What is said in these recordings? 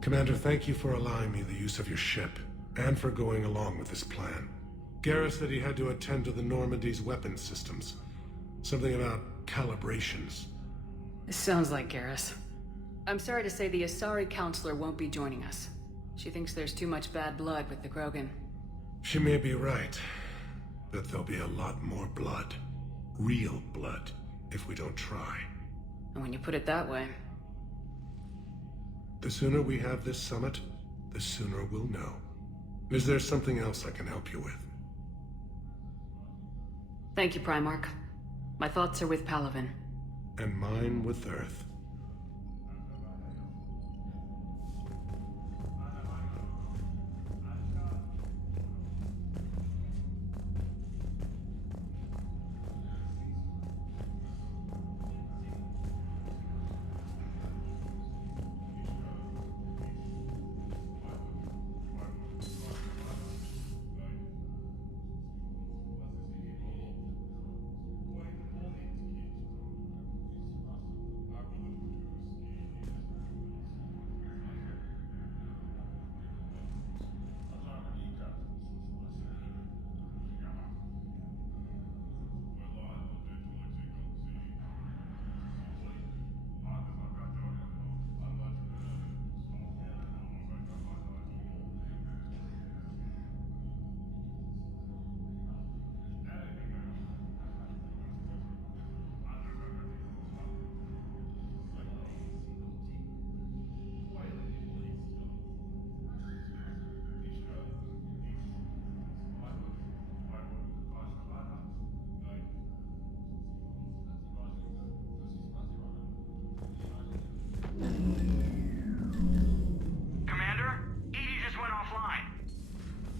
Commander, thank you for allowing me the use of your ship, and for going along with this plan. Garrus said he had to attend to the Normandy's weapons systems. Something about calibrations. This sounds like Garrus. I'm sorry to say the Asari Counselor won't be joining us. She thinks there's too much bad blood with the Krogan. She may be right, but there'll be a lot more blood. Real blood, if we don't try. And when you put it that way... The sooner we have this summit, the sooner we'll know. Is there something else I can help you with? Thank you, Primarch. My thoughts are with Palaven. And mine with Earth.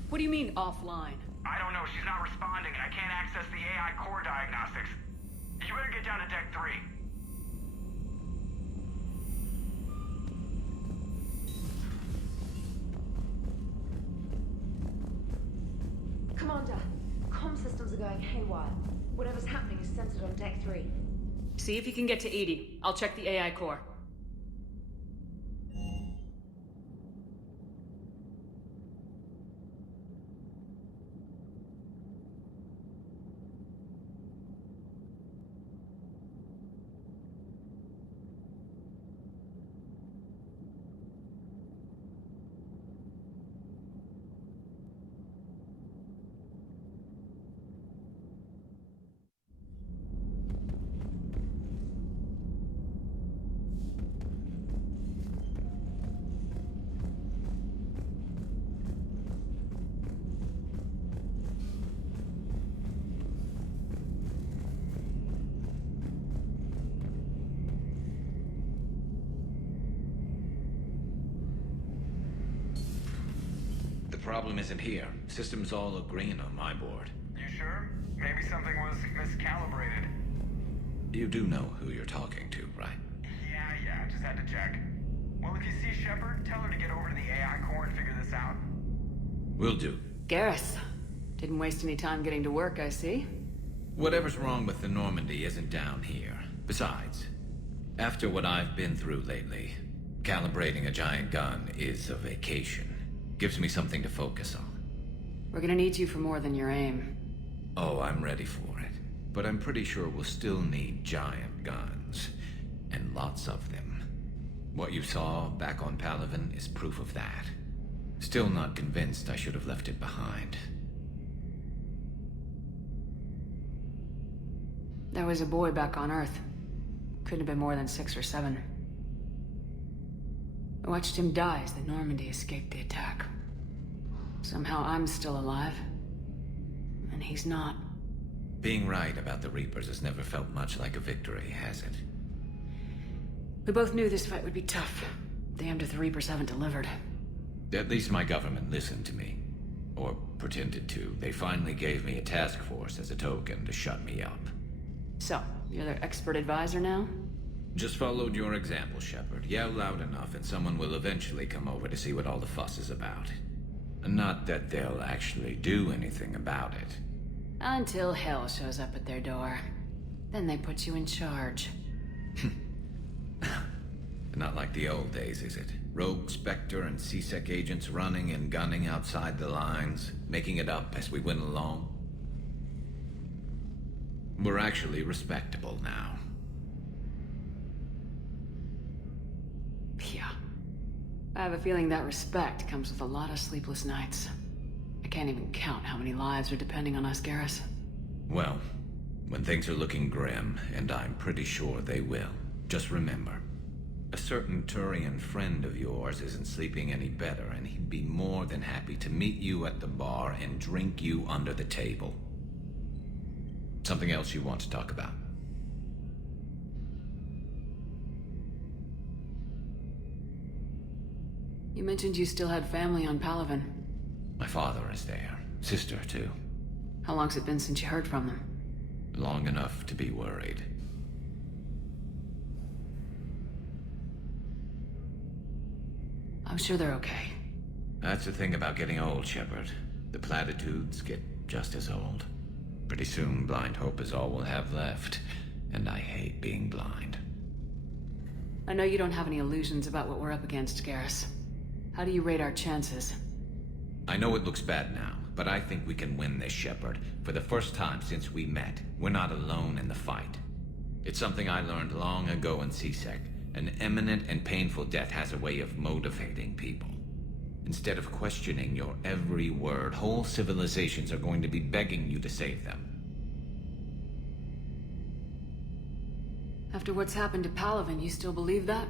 What do you mean, offline? I don't know. She's not responding, and I can't access the AI core diagnostics. You better get down to Deck 3. Commander, comm systems are going haywire. Whatever's happening is centered on Deck 3. See if you can get to EDI. I'll check the AI core. The problem isn't here. Systems all look green on my board. You sure? Maybe something was miscalibrated. You do know who you're talking to, right? Yeah, just had to check. Well, if you see Shepard, tell her to get over to the AI core and figure this out. Will do. Garrus. Didn't waste any time getting to work, I see. Whatever's wrong with the Normandy isn't down here. Besides, after what I've been through lately, calibrating a giant gun is a vacation. Gives me something to focus on. We're gonna need you for more than your aim. Oh, I'm ready for it. But I'm pretty sure we'll still need giant guns. And lots of them. What you saw back on Palaven is proof of that. Still not convinced I should have left it behind. There was a boy back on Earth. Couldn't have been more than 6 or 7. I watched him die as the Normandy escaped the attack. Somehow I'm still alive. And he's not. Being right about the Reapers has never felt much like a victory, has it? We both knew this fight would be tough. Damned if the Reapers haven't delivered. At least my government listened to me. Or pretended to. They finally gave me a task force as a token to shut me up. So, you're their expert advisor now? Just followed your example, Shepard. Yell loud enough and someone will eventually come over to see what all the fuss is about. Not that they'll actually do anything about it. Until hell shows up at their door. Then they put you in charge. Not like the old days, is it? Rogue Spectre and C-Sec agents running and gunning outside the lines, making it up as we went along. We're actually respectable now. Yeah. I have a feeling that respect comes with a lot of sleepless nights. I can't even count how many lives are depending on us, Garrus. Well, when things are looking grim, and I'm pretty sure they will, just remember, a certain Turian friend of yours isn't sleeping any better, and he'd be more than happy to meet you at the bar and drink you under the table. Something else you want to talk about? You mentioned you still had family on Palaven. My father is there. Sister, too. How long's it been since you heard from them? Long enough to be worried. I'm sure they're okay. That's the thing about getting old, Shepard. The platitudes get just as old. Pretty soon, blind hope is all we'll have left. And I hate being blind. I know you don't have any illusions about what we're up against, Garrus. How do you rate our chances? I know it looks bad now, but I think we can win this, Shepard. For the first time since we met, we're not alone in the fight. It's something I learned long ago in C-Sec. An imminent and painful death has a way of motivating people. Instead of questioning your every word, whole civilizations are going to be begging you to save them. After what's happened to Palaven, you still believe that?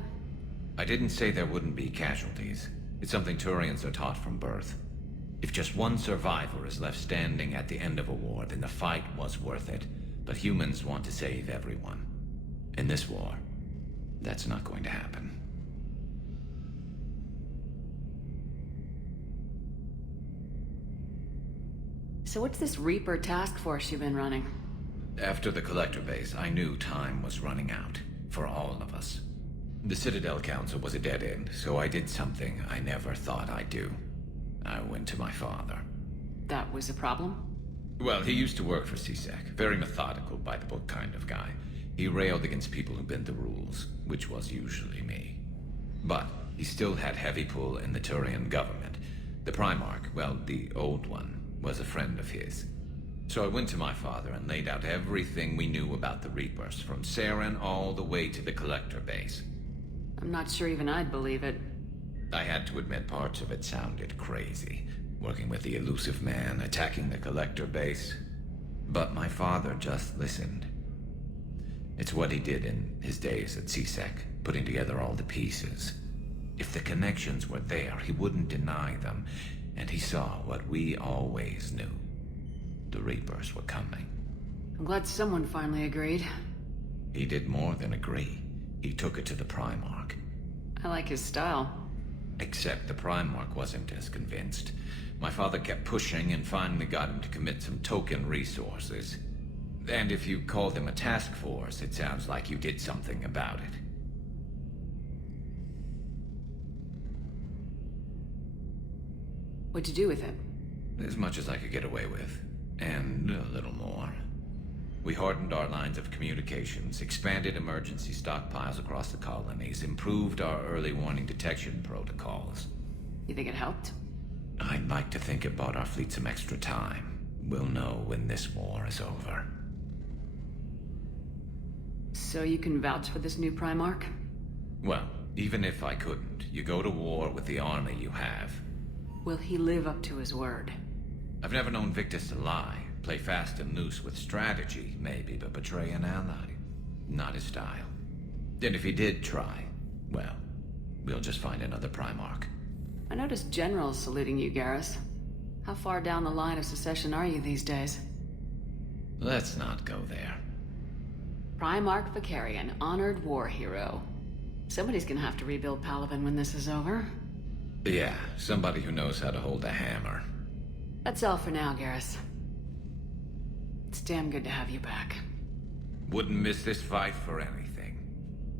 I didn't say there wouldn't be casualties. It's something Turians are taught from birth. If just one survivor is left standing at the end of a war, then the fight was worth it. But humans want to save everyone. In this war, that's not going to happen. So what's this Reaper task force you've been running? After the Collector base, I knew time was running out. For all of us. The Citadel Council was a dead end, so I did something I never thought I'd do. I went to my father. That was a problem? Well, he used to work for C-Sec. Very methodical, by-the-book kind of guy. He railed against people who bent the rules, which was usually me. But he still had heavy pull in the Turian government. The Primarch, well, the old one, was a friend of his. So I went to my father and laid out everything we knew about the Reapers, from Saren all the way to the Collector base. I'm not sure even I'd believe it. I had to admit parts of it sounded crazy. Working with the elusive man, attacking the Collector base. But my father just listened. It's what he did in his days at C-Sec, putting together all the pieces. If the connections were there, he wouldn't deny them. And he saw what we always knew. The Reapers were coming. I'm glad someone finally agreed. He did more than agree. He took it to the Primarch. I like his style. Except the Primarch wasn't as convinced. My father kept pushing and finally got him to commit some token resources. And if you call them a task force, it sounds like you did something about it. What'd you do with it? As much as I could get away with. And a little more. We hardened our lines of communications, expanded emergency stockpiles across the colonies, improved our early warning detection protocols. You think it helped? I'd like to think it bought our fleet some extra time. We'll know when this war is over. So you can vouch for this new Primarch? Well, even if I couldn't, you go to war with the army you have. Will he live up to his word? I've never known Victus to lie. Play fast and loose with strategy, maybe, but betray an ally. Not his style. And if he did try, well, we'll just find another Primarch. I noticed generals saluting you, Garrus. How far down the line of succession are you these days? Let's not go there. Primarch Vakarian, honored war hero. Somebody's gonna have to rebuild Palaven when this is over. Yeah, somebody who knows how to hold a hammer. That's all for now, Garrus. It's damn good to have you back. Wouldn't miss this fight for anything.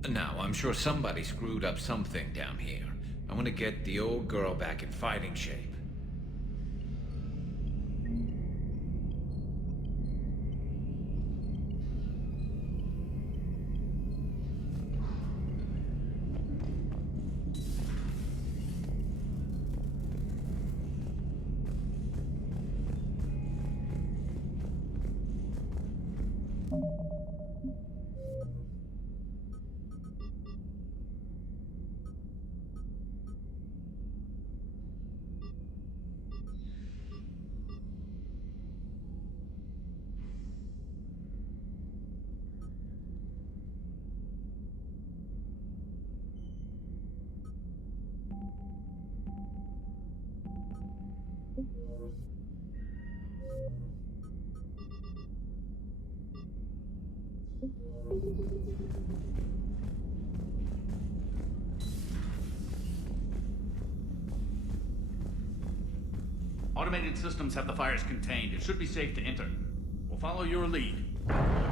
Now, I'm sure somebody screwed up something down here. I want to get the old girl back in fighting shape. Automated systems have the fires contained. It should be safe to enter. We'll follow your lead.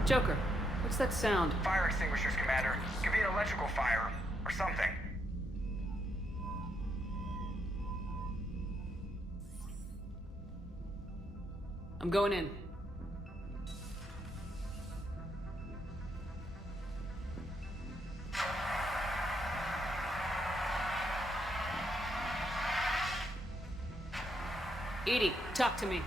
Joker, what's that sound? Fire extinguishers, Commander. Could be an electrical fire, or something. I'm going in. EDI, talk to me.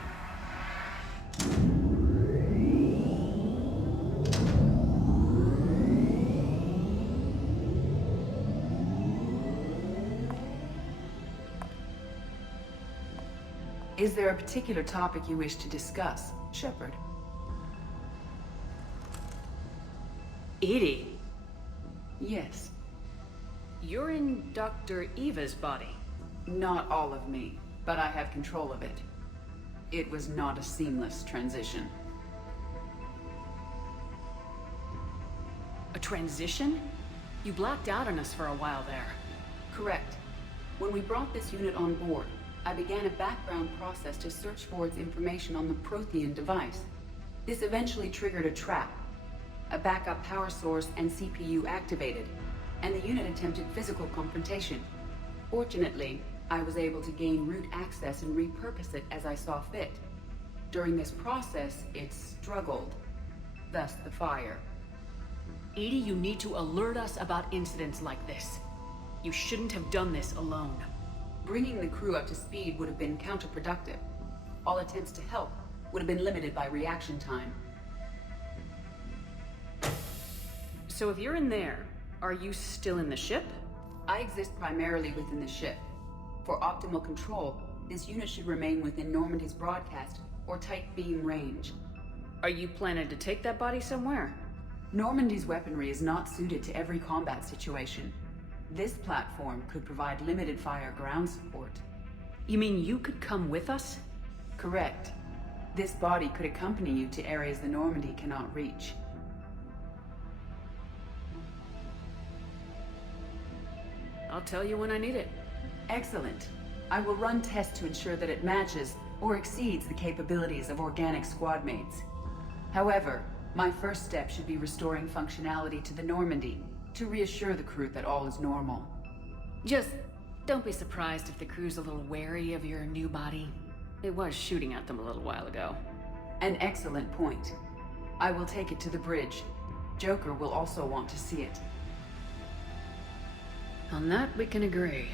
Is there a particular topic you wish to discuss, Shepard? EDI, Yes. you're in Dr. Eva's body. Not all of me, but I have control of it. It was not a seamless transition. A transition? You blacked out on us for a while there. Correct. When we brought this unit on board, I began a background process to search for its information on the Prothean device. This eventually triggered a trap. A backup power source and CPU activated, and the unit attempted physical confrontation. Fortunately, I was able to gain root access and repurpose it as I saw fit. During this process, it struggled. Thus the fire. EDI, you need to alert us about incidents like this. You shouldn't have done this alone. Bringing the crew up to speed would have been counterproductive. All attempts to help would have been limited by reaction time. So if you're in there, are you still in the ship? I exist primarily within the ship. For optimal control, this unit should remain within Normandy's broadcast or tight beam range. Are you planning to take that body somewhere? Normandy's weaponry is not suited to every combat situation. This platform could provide limited fire ground support. You mean you could come with us? Correct. This body could accompany you to areas the Normandy cannot reach. I'll tell you when I need it. Excellent. I will run tests to ensure that it matches or exceeds the capabilities of organic squad mates. However, my first step should be restoring functionality to the Normandy to reassure the crew that all is normal. Just don't be surprised if the crew's a little wary of your new body. It was shooting at them a little while ago. An excellent point. I will take it to the bridge. Joker will also want to see it. On that, we can agree.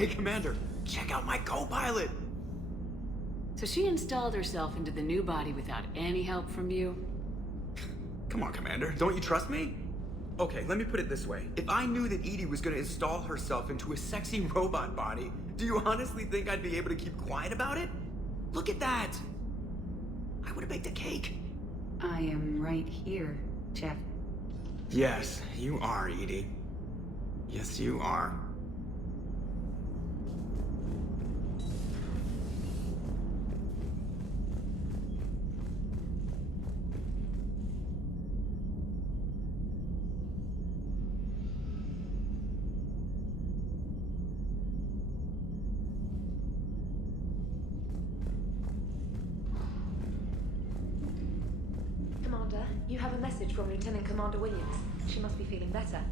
Hey, Commander, check out my co-pilot! So she installed herself into the new body without any help from you? Come on, Commander, don't you trust me? Okay, let me put it this way. If I knew that EDI was gonna install herself into a sexy robot body, do you honestly think I'd be able to keep quiet about it? Look at that! I would've baked a cake. I am right here, Jeff. Yes, you are, EDI. Yes, you are. message from Lieutenant Commander Williams. She must be feeling better.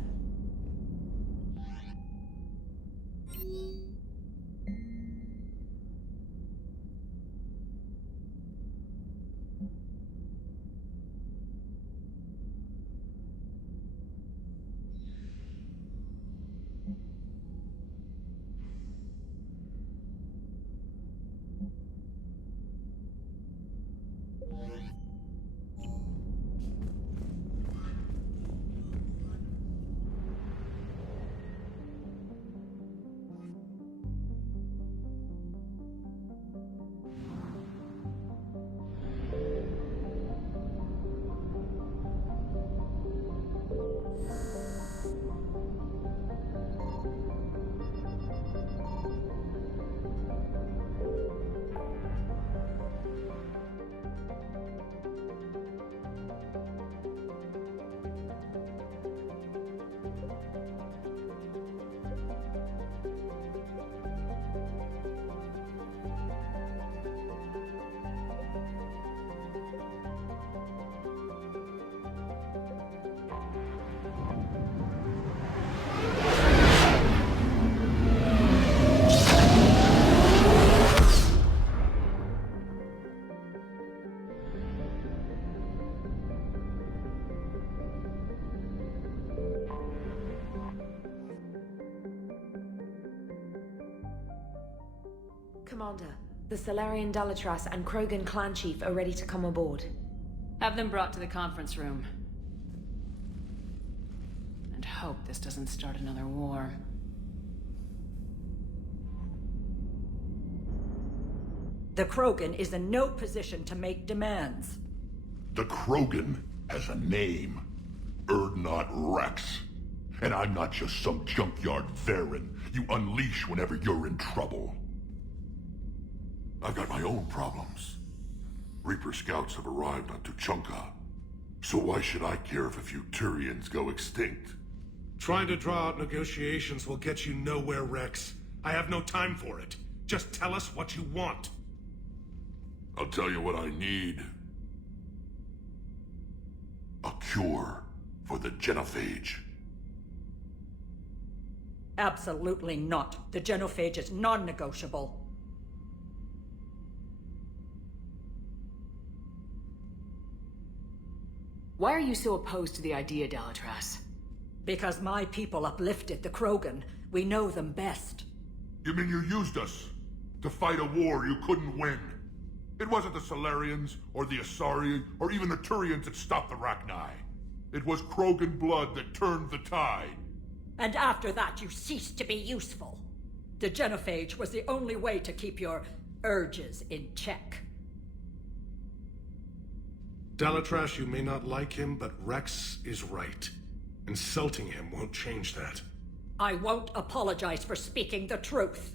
Commander, the Salarian Dalatras and Krogan clan chief are ready to come aboard. Have them brought to the conference room. And hope this doesn't start another war. The Krogan is in no position to make demands. The Krogan has a name. Urdnot Rex. And I'm not just some junkyard Varen you unleash whenever you're in trouble. I've got my own problems. Reaper scouts have arrived on Tuchanka. So why should I care if a few Turians go extinct? Trying to draw out negotiations will get you nowhere, Rex. I have no time for it. Just tell us what you want. I'll tell you what I need. A cure for the genophage. Absolutely not. The genophage is non-negotiable. Why are you so opposed to the idea, Dalatras? Because my people uplifted the Krogan. We know them best. You mean you used us to fight a war you couldn't win? It wasn't the Salarians, or the Asari, or even the Turians that stopped the Rachni. It was Krogan blood that turned the tide. And after that, you ceased to be useful. The genophage was the only way to keep your urges in check. Dalatras, you may not like him, but Rex is right. Insulting him won't change that. I won't apologize for speaking the truth.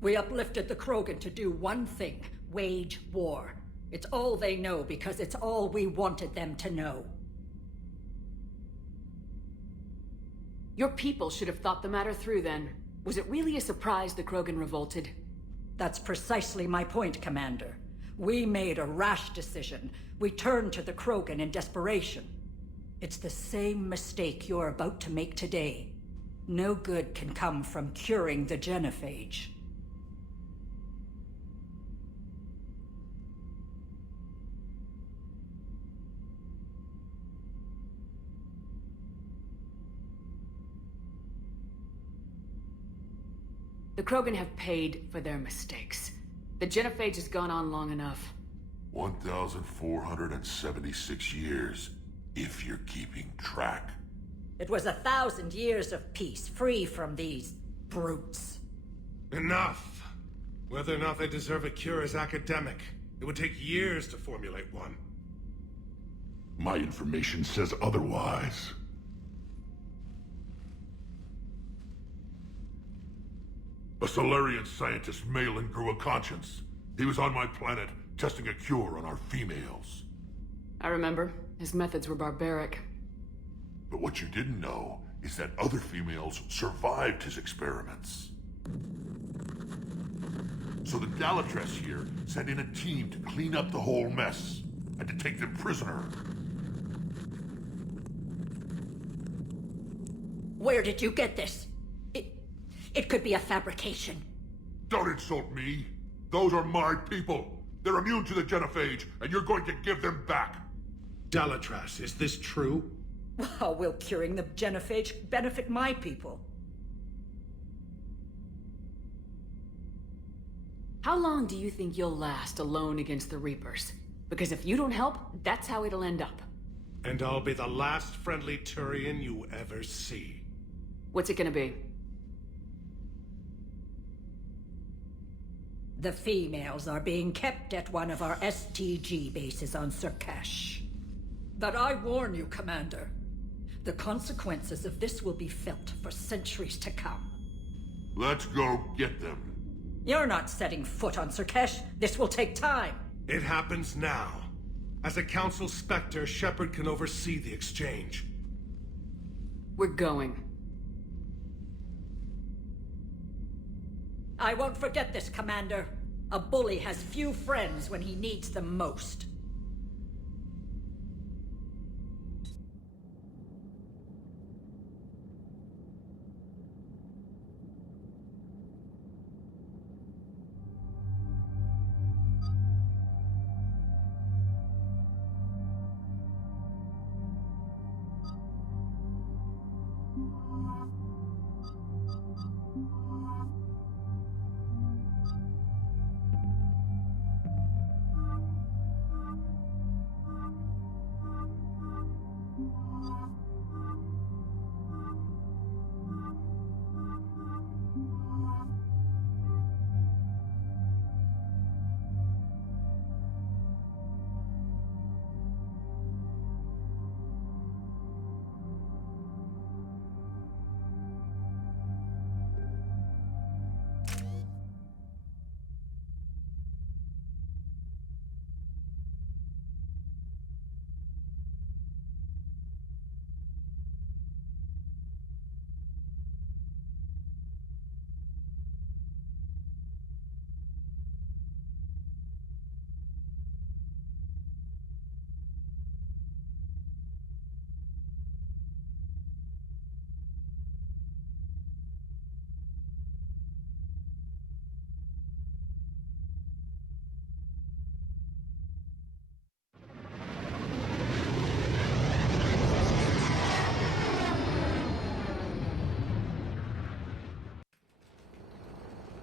We uplifted the Krogan to do one thing: wage war. It's all they know because it's all we wanted them to know. Your people should have thought the matter through then. Was it really a surprise the Krogan revolted? That's precisely my point, Commander. We made a rash decision. We turned to the Krogan in desperation. It's the same mistake you're about to make today. No good can come from curing the genophage. The Krogan have paid for their mistakes. The genophage has gone on long enough. 1,476 years, if you're keeping track. It was 1,000 years of peace, free from these brutes. Enough! Whether or not they deserve a cure is academic. It would take years to formulate one. My information says otherwise. A Solarian scientist, Malin, grew a conscience. He was on my planet, testing a cure on our females. I remember. His methods were barbaric. But what you didn't know is that other females survived his experiments. So the Dalatras here sent in a team to clean up the whole mess, and to take them prisoner. Where did you get this? It could be a fabrication. Don't insult me. Those are my people. They're immune to the genophage, and you're going to give them back. Dalatras, is this true? How will curing the genophage benefit my people? How long do you think you'll last alone against the Reapers? Because if you don't help, that's how it'll end up. And I'll be the last friendly Turian you ever see. What's it gonna be? The females are being kept at one of our STG bases on Surkash. But I warn you, Commander. The consequences of this will be felt for centuries to come. Let's go get them. You're not setting foot on Surkash. This will take time. It happens now. As a Council Spectre, Shepard can oversee the exchange. We're going. I won't forget this, Commander. A bully has few friends when he needs them most.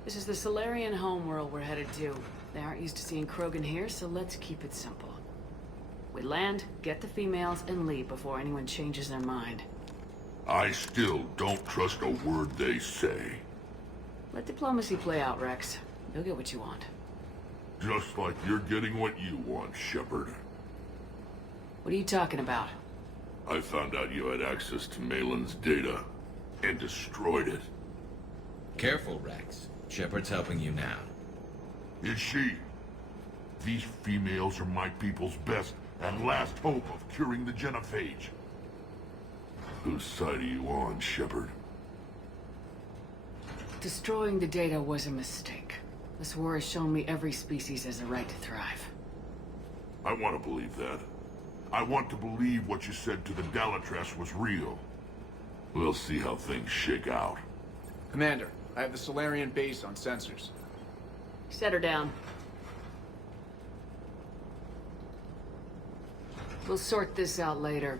This is the Solarian homeworld we're headed to. They aren't used to seeing Krogan here, so let's keep it simple. We land, get the females, and leave before anyone changes their mind. I still don't trust a word they say. Let diplomacy play out, Rex. You'll get what you want. Just like you're getting what you want, Shepard. What are you talking about? I found out you had access to Malin's data, and destroyed it. Careful, Rex. Shepard's helping you now. Is she? These females are my people's best and last hope of curing the genophage. Whose side are you on, Shepard? Destroying the data was a mistake. This war has shown me every species has a right to thrive. I want to believe that. I want to believe what you said to the Dalatras was real. We'll see how things shake out. Commander, I have the Solarian base on sensors. Set her down. We'll sort this out later.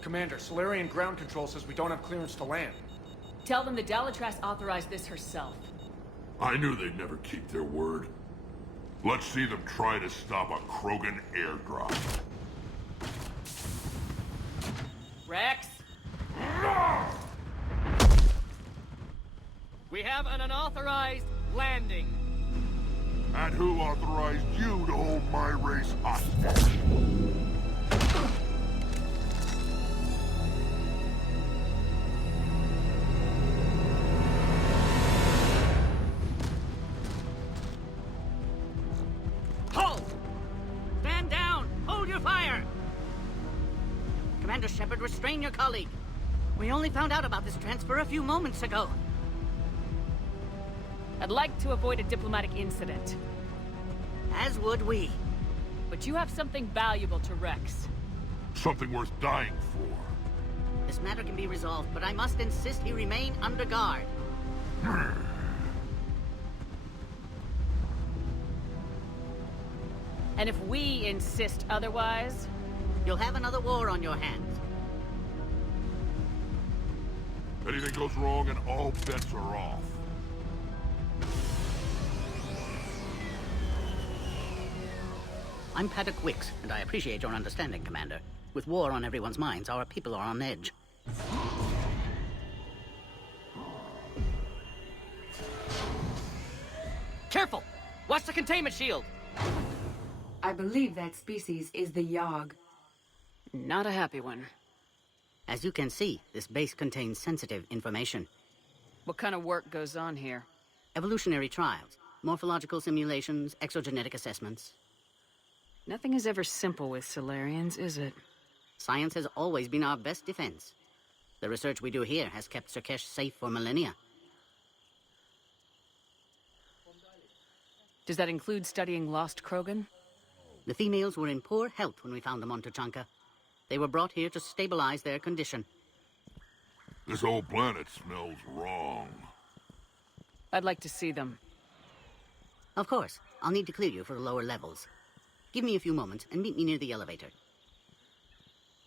Commander, Solarian ground control says we don't have clearance to land. Tell them the Dalatras authorized this herself. I knew they'd never keep their word. Let's see them try to stop a Krogan airdrop. Rex? We have an unauthorized landing. And who authorized you to hold my race hostage? Halt! Stand down! Hold your fire! Commander Shepard was restrain your colleague. We only found out about this transfer a few moments ago. I'd like to avoid a diplomatic incident. As would we. But you have something valuable to Rex. Something worth dying for. This matter can be resolved, but I must insist he remain under guard. And if we insist otherwise... You'll have another war on your hands. Anything goes wrong and all bets are off. I'm Paddock Wicks, and I appreciate your understanding, Commander. With war on everyone's minds, our people are on edge. Careful! Watch the containment shield! I believe that species is the Yogg. Not a happy one. As you can see, this base contains sensitive information. What kind of work goes on here? Evolutionary trials, morphological simulations, exogenetic assessments. Nothing is ever simple with Solarians, is it? Science has always been our best defense. The research we do here has kept Surkesh safe for millennia. Does that include studying lost Krogan? The females were in poor health when we found them on Tuchanka. They were brought here to stabilize their condition. This whole planet smells wrong. I'd like to see them. Of course. I'll need to clear you for the lower levels. Give me a few moments and meet me near the elevator.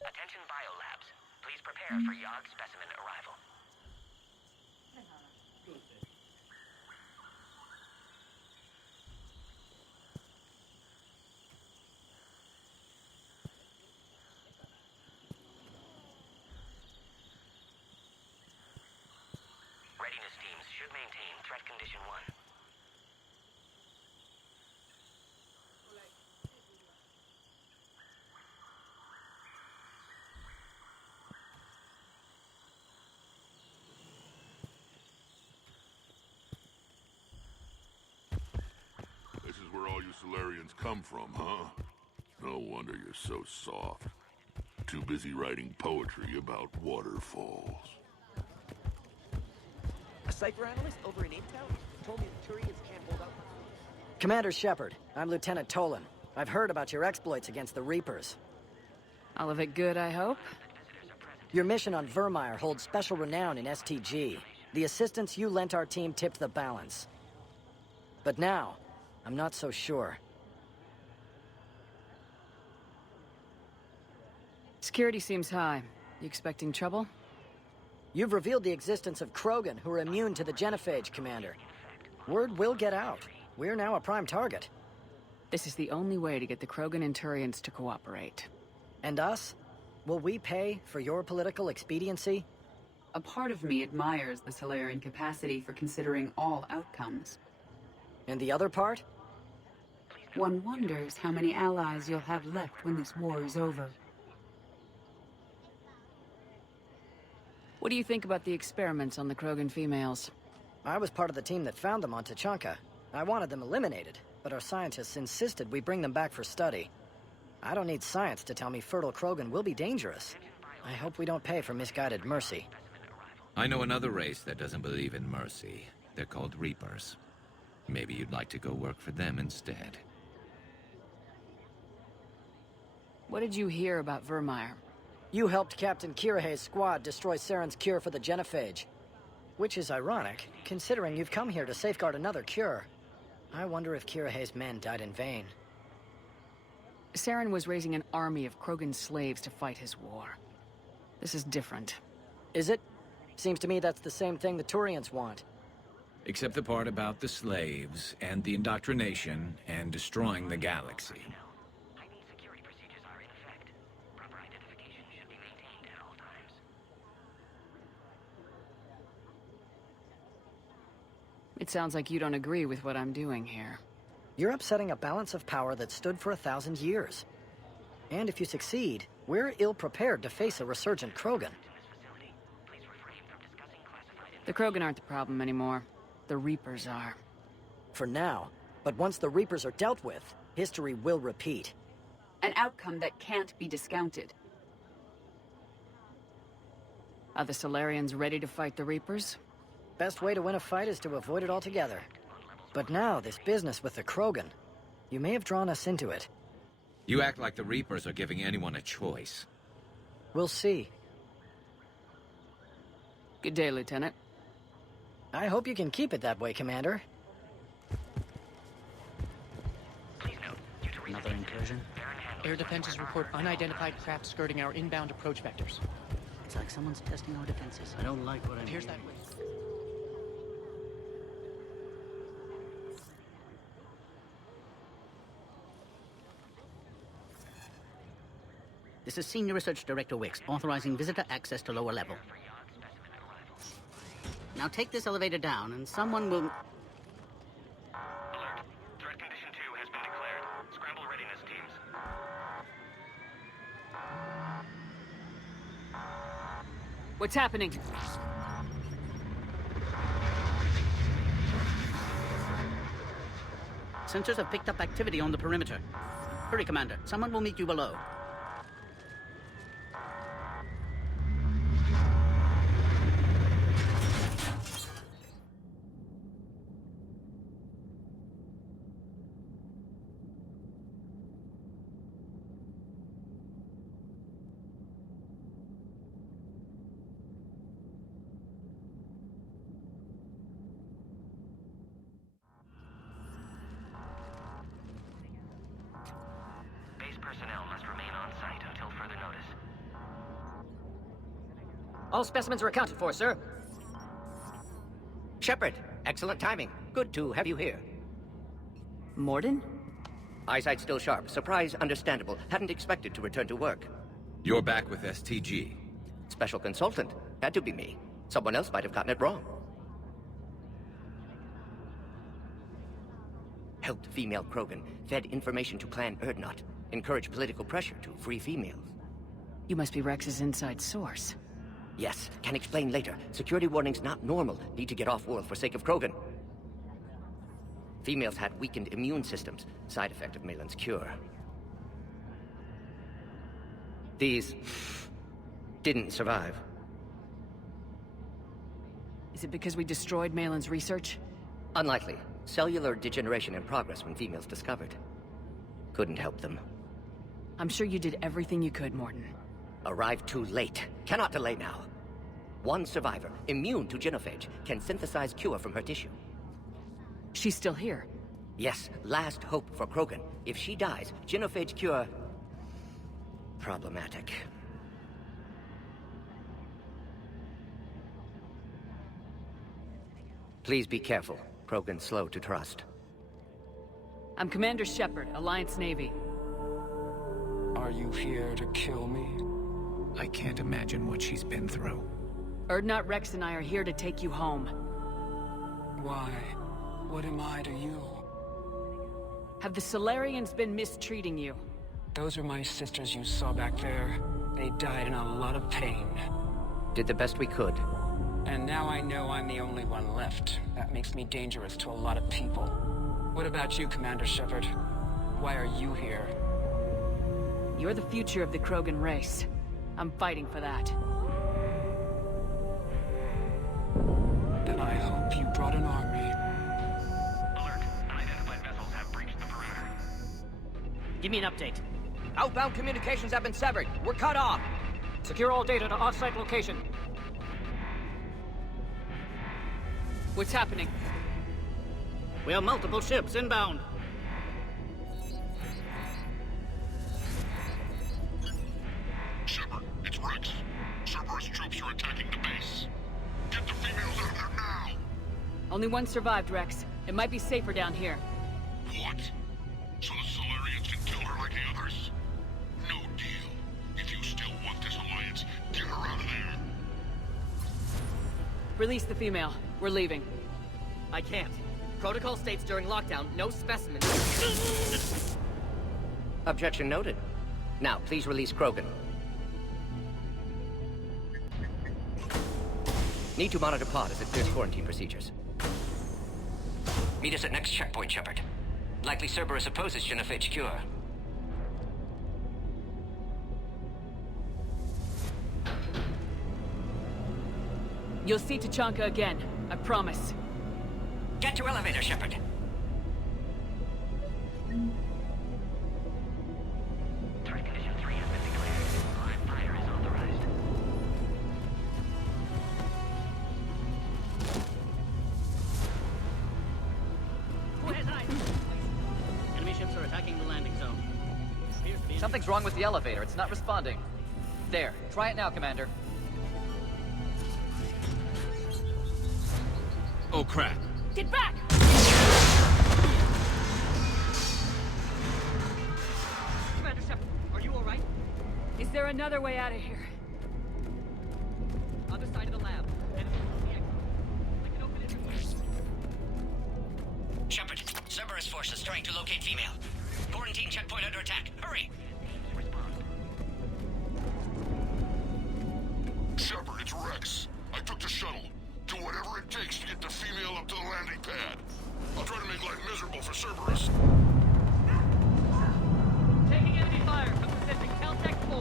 Attention biolabs. Please prepare for Yogg specimen arrival. Readiness teams should maintain threat condition 1. This is where all you Solarians come from, huh? No wonder you're so soft. Too busy writing poetry about waterfalls. A cipher analyst over in Intel told me the Turians can't hold up. Commander Shepard, I'm Lieutenant Tolan. I've heard about your exploits against the Reapers. All of it good, I hope? Your mission on Virmire holds special renown in STG. The assistance you lent our team tipped the balance. But now, I'm not so sure. Security seems high. You expecting trouble? You've revealed the existence of Krogan who are immune to the genophage, Commander. Word will get out. We're now a prime target. This is the only way to get the Krogan and Turians to cooperate. And us? Will we pay for your political expediency? A part of me admires the Solarian capacity for considering all outcomes. And the other part? One wonders how many allies you'll have left when this war is over. What do you think about the experiments on the Krogan females? I was part of the team that found them on Tuchanka. I wanted them eliminated, but our scientists insisted we bring them back for study. I don't need science to tell me fertile Krogan will be dangerous. I hope we don't pay for misguided mercy. I know another race that doesn't believe in mercy. They're called Reapers. Maybe you'd like to go work for them instead. What did you hear about Virmire? You helped Captain Kirihei's squad destroy Saren's cure for the genophage. Which is ironic, considering you've come here to safeguard another cure. I wonder if Kirihei's men died in vain. Saren was raising an army of Krogan slaves to fight his war. This is different. Is it? Seems to me that's the same thing the Turians want. Except the part about the slaves, and the indoctrination, and destroying the galaxy. It sounds like you don't agree with what I'm doing here. You're upsetting a balance of power that stood for 1,000 years. And if you succeed, we're ill-prepared to face a resurgent Krogan. The Krogan aren't the problem anymore. The Reapers are. For now. But once the Reapers are dealt with, history will repeat. An outcome that can't be discounted. Are the Solarians ready to fight the Reapers? Best way to win a fight is to avoid it altogether. But now, this business with the Krogan. You may have drawn us into it. You act like the Reapers are giving anyone a choice. We'll see. Good day, Lieutenant. I hope you can keep it that way, Commander. Another incursion? Air defenses report unidentified craft skirting our inbound approach vectors. It's like someone's testing our defenses. I don't like what I'm Appears hearing. that way. This is Senior Research Director Wicks, authorizing visitor access to lower level. Now take this elevator down, and someone will... Alert. Threat condition 2 has been declared. Scramble readiness teams. What's happening? Sensors have picked up activity on the perimeter. Hurry, Commander. Someone will meet you below. Personnel must remain on site until further notice. All specimens are accounted for, sir. Shepard, excellent timing. Good to have you here. Mordin? Eyesight still sharp. Surprise understandable. Hadn't expected to return to work. You're back with STG. Special consultant. Had to be me. Someone else might have gotten it wrong. Helped female Krogan. Fed information to Clan Urdnot. Encourage political pressure to free females. You must be Rex's inside source. Yes, can explain later. Security warnings not normal. Need to get off-world for sake of Krogan. Females had weakened immune systems. Side effect of Malin's cure. These... didn't survive. Is it because we destroyed Malin's research? Unlikely. Cellular degeneration in progress when females discovered. Couldn't help them. I'm sure you did everything you could, Mordin. Arrived too late. Cannot delay now. One survivor, immune to genophage, can synthesize cure from her tissue. She's still here? Yes, last hope for Krogan. If she dies, genophage cure... problematic. Please be careful. Krogan slow to trust. I'm Commander Shepard, Alliance Navy. Are you here to kill me? I can't imagine what she's been through. Urdnot, Rex, and I are here to take you home. Why? What am I to you? Have the Solarians been mistreating you? Those are my sisters you saw back there. They died in a lot of pain. Did the best we could. And now I know I'm the only one left. That makes me dangerous to a lot of people. What about you, Commander Shepard? Why are you here? You're the future of the Krogan race. I'm fighting for that. Then I hope you brought an army. Alert. Unidentified vessels have breached the perimeter. Give me an update. Outbound communications have been severed. We're cut off. Secure all data to off-site location. What's happening? We have multiple ships inbound. Shepard, it's Rex. Cerberus troops are attacking the base. Get the females out of there now! Only one survived, Rex. It might be safer down here. What? So the Solarians can kill her like the others? No deal. If you still want this alliance, get her out of there. Release the female. We're leaving. I can't. Protocol states during lockdown, no specimens. Objection noted. Now, please release Krogan. Need to monitor pod as it clears quarantine procedures. Meet us at next checkpoint, Shepard. Likely Cerberus opposes genophage cure. You'll see Tachanka again. I promise. Get to elevator, Shepard. Threat condition 3 has been declared. Live fire is authorized. Who has eyes? Enemy ships are attacking the landing zone. Something's wrong with the elevator. It's not responding. There. Try it now, Commander. Oh, crap. Get back! Commander Shepard, are you alright? Is there another way out of here? Other side of the lab. I can open it. Shepard, Cerberus forces trying to locate female. Quarantine checkpoint under attack. Hurry! Shepard, it's Rex. I took the shuttle. Do whatever it takes to get the female up to the landing pad. I'll try to make life miserable for Cerberus. Taking enemy fire from position Caltech 4.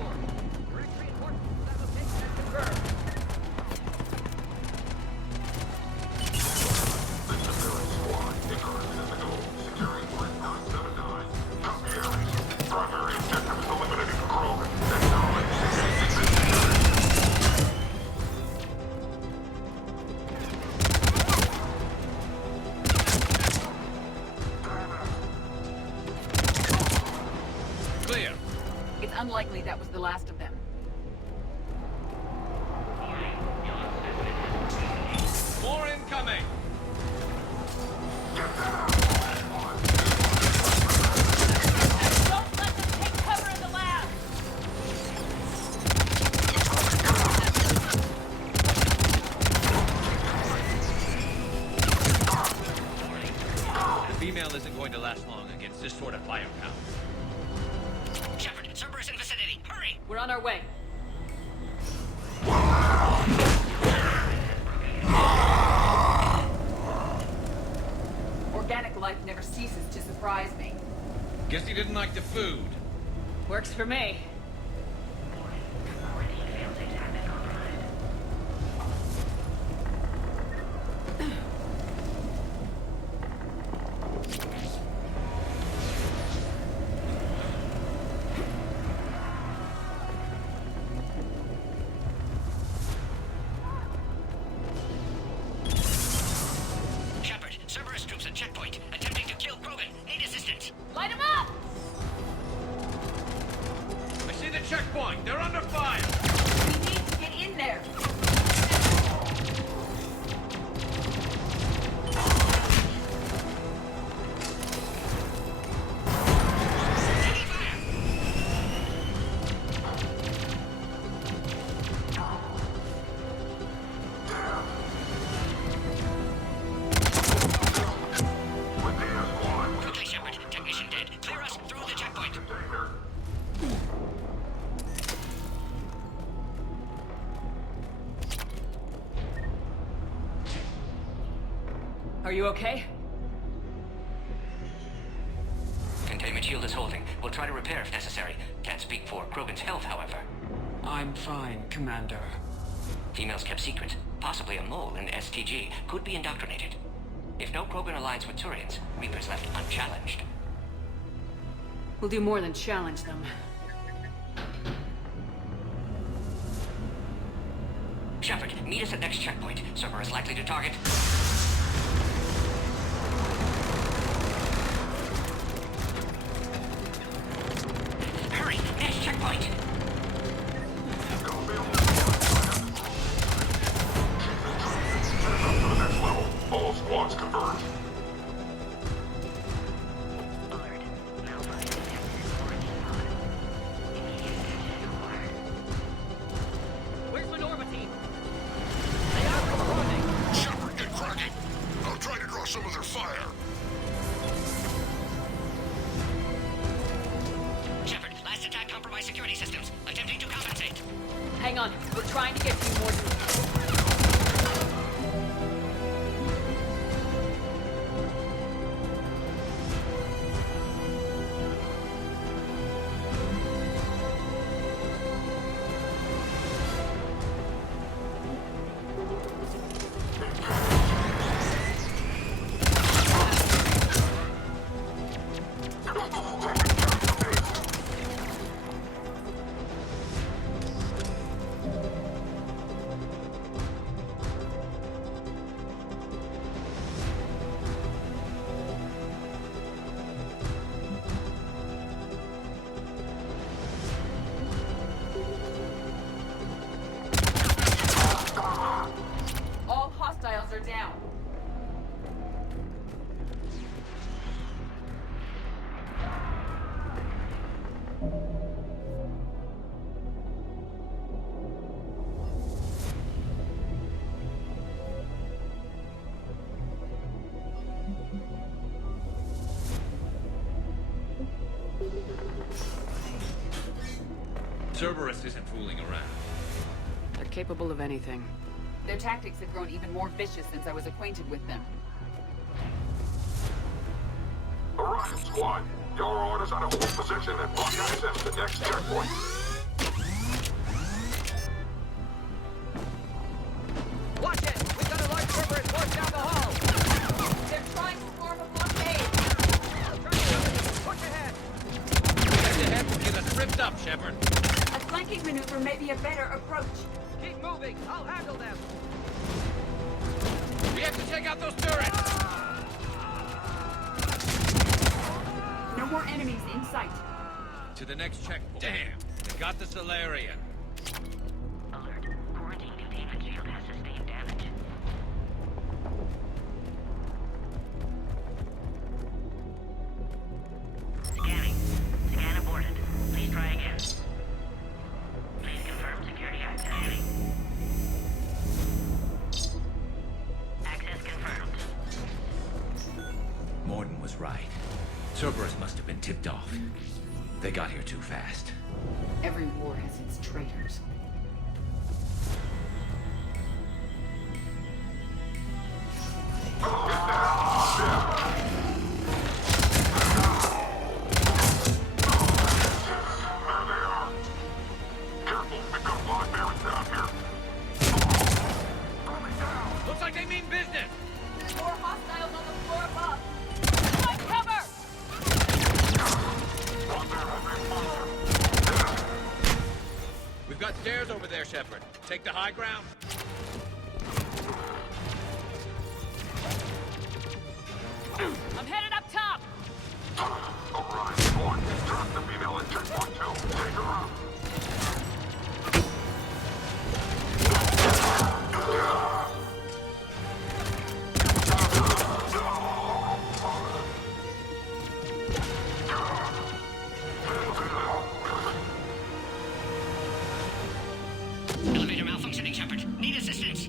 Rex reinforcements that location has confirmed. Securing point 979. Copy Ares. Primary objective is eliminating Krogan. Clear. It's unlikely that was the last of them. More incoming! Don't let them take cover in the lab! The female isn't going to last long against this sort of firepower. Shepard, Cerberus in vicinity. Hurry! We're on our way. Organic life never ceases to surprise me. Guess he didn't like the food. Works for me. Shepard, Cerberus troops at checkpoint, attempting to kill Krogan. Need assistance. Light him up! I see the checkpoint. They're under fire. We need to get in there. Quickly, Shepard. Technician dead. Clear us through the checkpoint. Are you okay? Containment shield is holding. We'll try to repair if necessary. Can't speak for Krogan's health, however. I'm fine, Commander. Females kept secret. Possibly a mole in STG. Could be indoctrinated. If no Krogan aligns with Turians, Reaper's left unchallenged. We'll do more than challenge them. Shepard, meet us at next checkpoint. Cerberus likely to target. Hurry! Next checkpoint! All squads converge. Where's Minorva team? Shepard, get cracking. I'll try to draw some of their fire. Shepard, last attack compromised security systems. Attempting to compensate. Hang on. We're trying to get you more than... down. Cerberus isn't fooling around. They're capable of anything. Their tactics have grown even more vicious since I was acquainted with them. Orion Squad, your orders are to hold position and block access to the next checkpoint. Watch it! We've got a large Cerberus force down the hall! They're trying to form a blockade! Push ahead! Push ahead will get us ripped up, Shepard. A flanking maneuver may be a better approach. Keep moving! I'll handle them! We have to take out those turrets! No more enemies in sight. To the next checkpoint. Damn! They got the Solarian. Alert. Quarantine containment shield has sustained damage. Scanning. Scan aborted. Please try again. Please confirm security activity. Access confirmed. Mordin was right. Cerberus must have been tipped off. They got here too fast. Every war has its traitors. Looks like they mean business! More hostiles on the floor above! Find cover! We've got stairs over there, Shepard. Take the high ground. I'm headed up top! Orion Squad, drop the female at checkpoint 2. Take her out. Elevator malfunctioning, Shepard. Need assistance.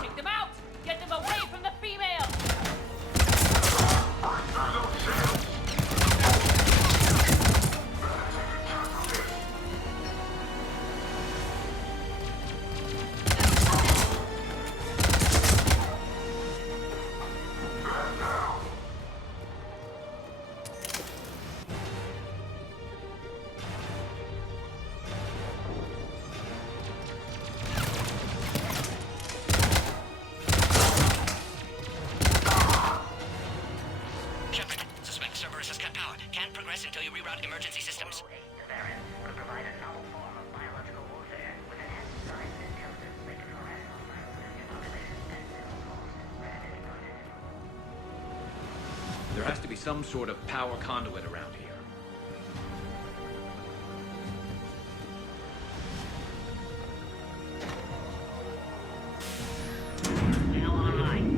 Take them out! Get them away from the female! Shepard, suspect Cerberus has cut power. Can't progress until you reroute emergency systems. Therein could provide a novel form of biological warfare with enhanced science and intelligence that can harass population and civil costs rather than content. There has to be some sort of power conduit around here. Now online.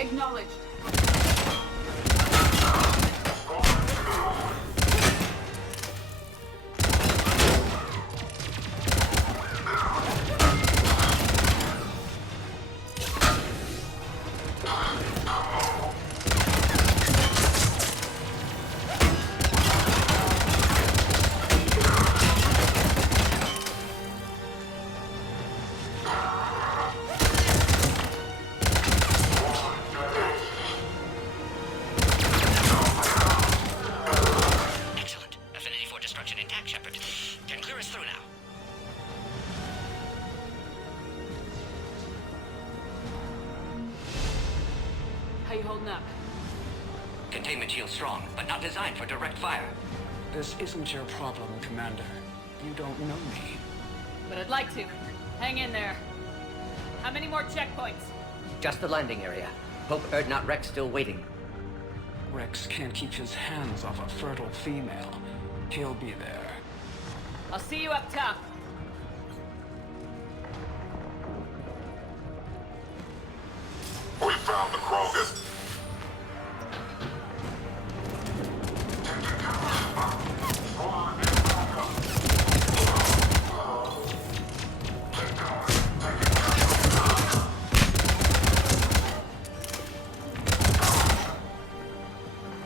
Acknowledged. Excellent. Affinity for destruction intact, Shepard. Can clear us through now. How you holding up? Containment shield strong, but not designed for direct fire. This isn't your problem, Commander. You don't know me. But I'd like to. Hang in there. How many more checkpoints? Just the landing area. Hope Erdnot Rex still waiting. Rex can't keep his hands off a fertile female. He'll be there. I'll see you up top. We found the Krogan.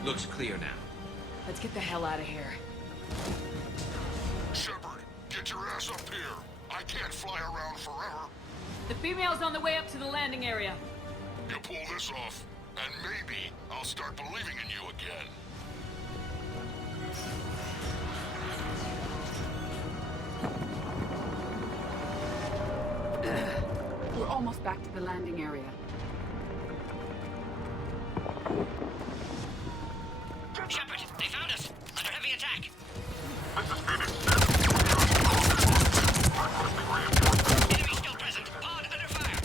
Looks clear now. Let's get the hell out of here. Shepard, get your ass up here. I can't fly around forever. The female's on the way up to the landing area. You pull this off, and maybe I'll start believing in you again. We're almost back to the landing area. Shepard, they found us! Under heavy attack! Enemy still present! Pod under fire!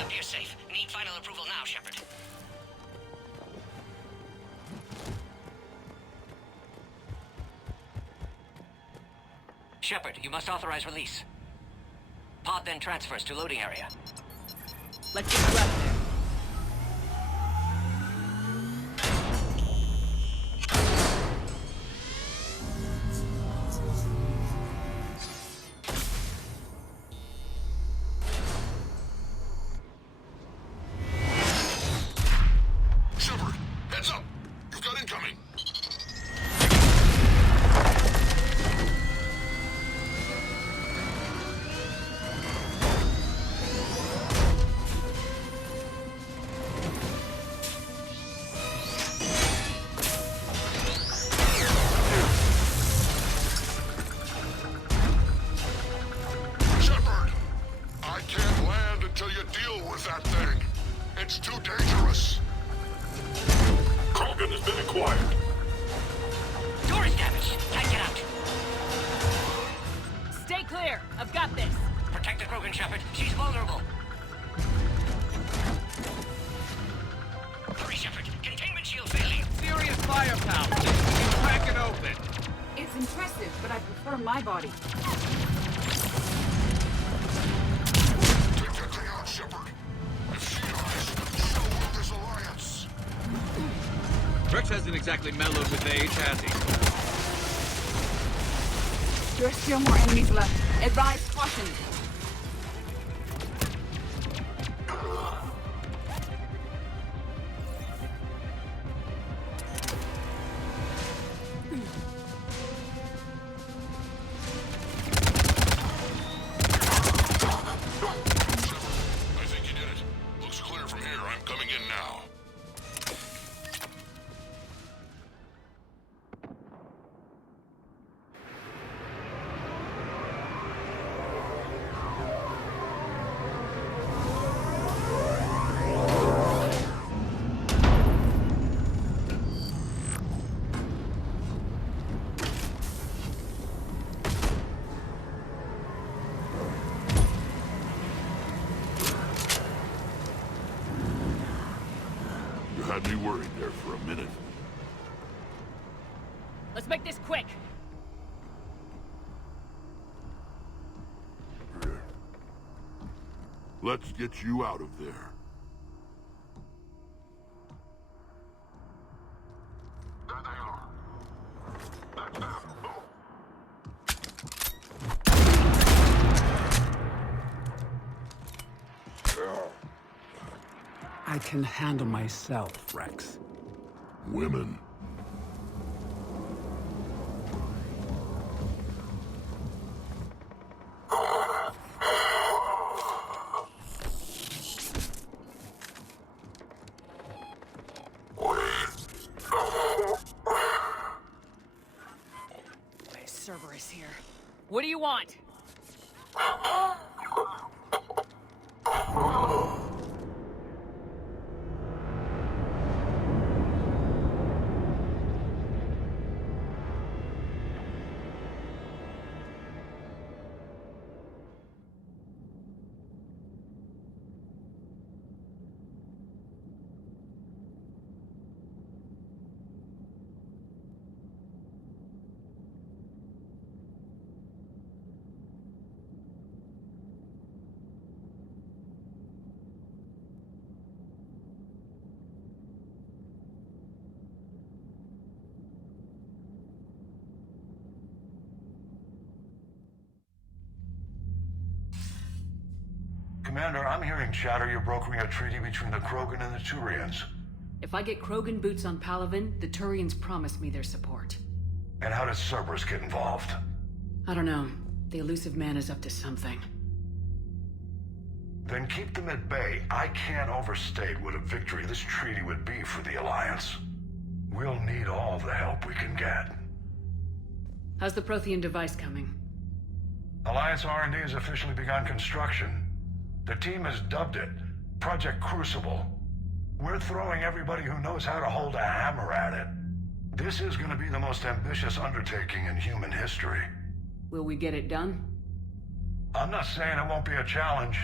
Appears safe. Need final approval now, Shepard. Shepard, you must authorize release. Pod then transfers to loading area. Let's get you out of there. Shepard, heads up! You've got incoming! Shepard! I can't land until you deal with that thing. It's too dangerous. Krogan has been acquired. Door is damaged. Can't get out. Stay clear. I've got this. Protect the Krogan, Shepard. She's vulnerable. Hurry, Shepard. Containment shield failing. Serious firepower. You crack it open. It's impressive, but I prefer my body. Take that thing out, Shepard. If she dies, so will this alliance. Rex hasn't exactly mellowed with age, has he? There are still more enemies left. Advise caution. I think you did it. Looks clear from here. I'm coming in now. You had me worried there for a minute. Let's make this quick! Let's get you out of there. I can handle myself, Rex. Women. Cerberus here. What do you want? Commander, I'm hearing chatter you're brokering a treaty between the Krogan and the Turians. If I get Krogan boots on Palaven, the Turians promise me their support. And how does Cerberus get involved? I don't know. The elusive man is up to something. Then keep them at bay. I can't overstate what a victory this treaty would be for the Alliance. We'll need all the help we can get. How's the Prothean device coming? Alliance R&D has officially begun construction. The team has dubbed it Project Crucible. We're throwing everybody who knows how to hold a hammer at it. This is going to be the most ambitious undertaking in human history. Will we get it done? I'm not saying it won't be a challenge,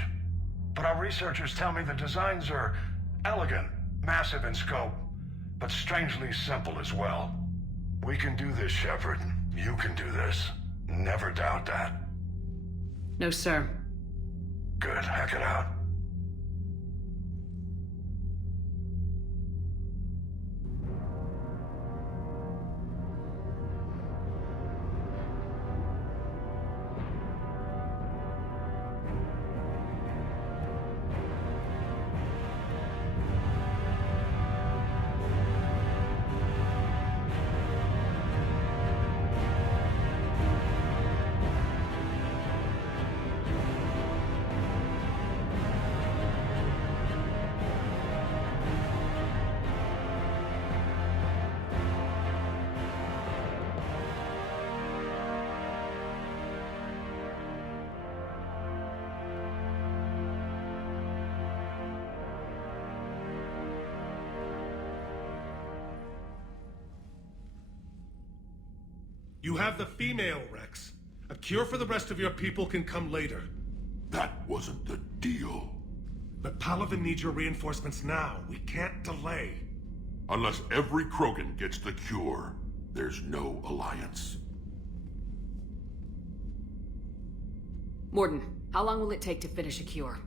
but our researchers tell me the designs are elegant, massive in scope, but strangely simple as well. We can do this, Shepard. You can do this. Never doubt that. No, sir. Good. Hack it out. You have the female, Rex. A cure for the rest of your people can come later. That wasn't the deal. But Palaven needs your reinforcements now. We can't delay. Unless every Krogan gets the cure, there's no alliance. Mordin, how long will it take to finish a cure?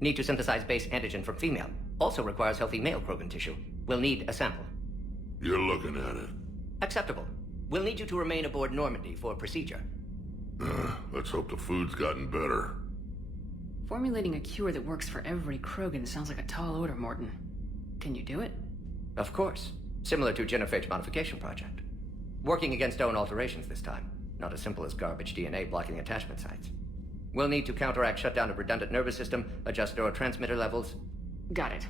Need to synthesize base antigen from female. Also requires healthy male Krogan tissue. We'll need a sample. You're looking at it. Acceptable. We'll need you to remain aboard Normandy for procedure. Let's hope the food's gotten better. Formulating a cure that works for every Krogan sounds like a tall order, Mordin. Can you do it? Of course. Similar to Genophage modification project. Working against own alterations this time. Not as simple as garbage DNA blocking attachment sites. We'll need to counteract shutdown of redundant nervous system, adjust neurotransmitter levels. Got it.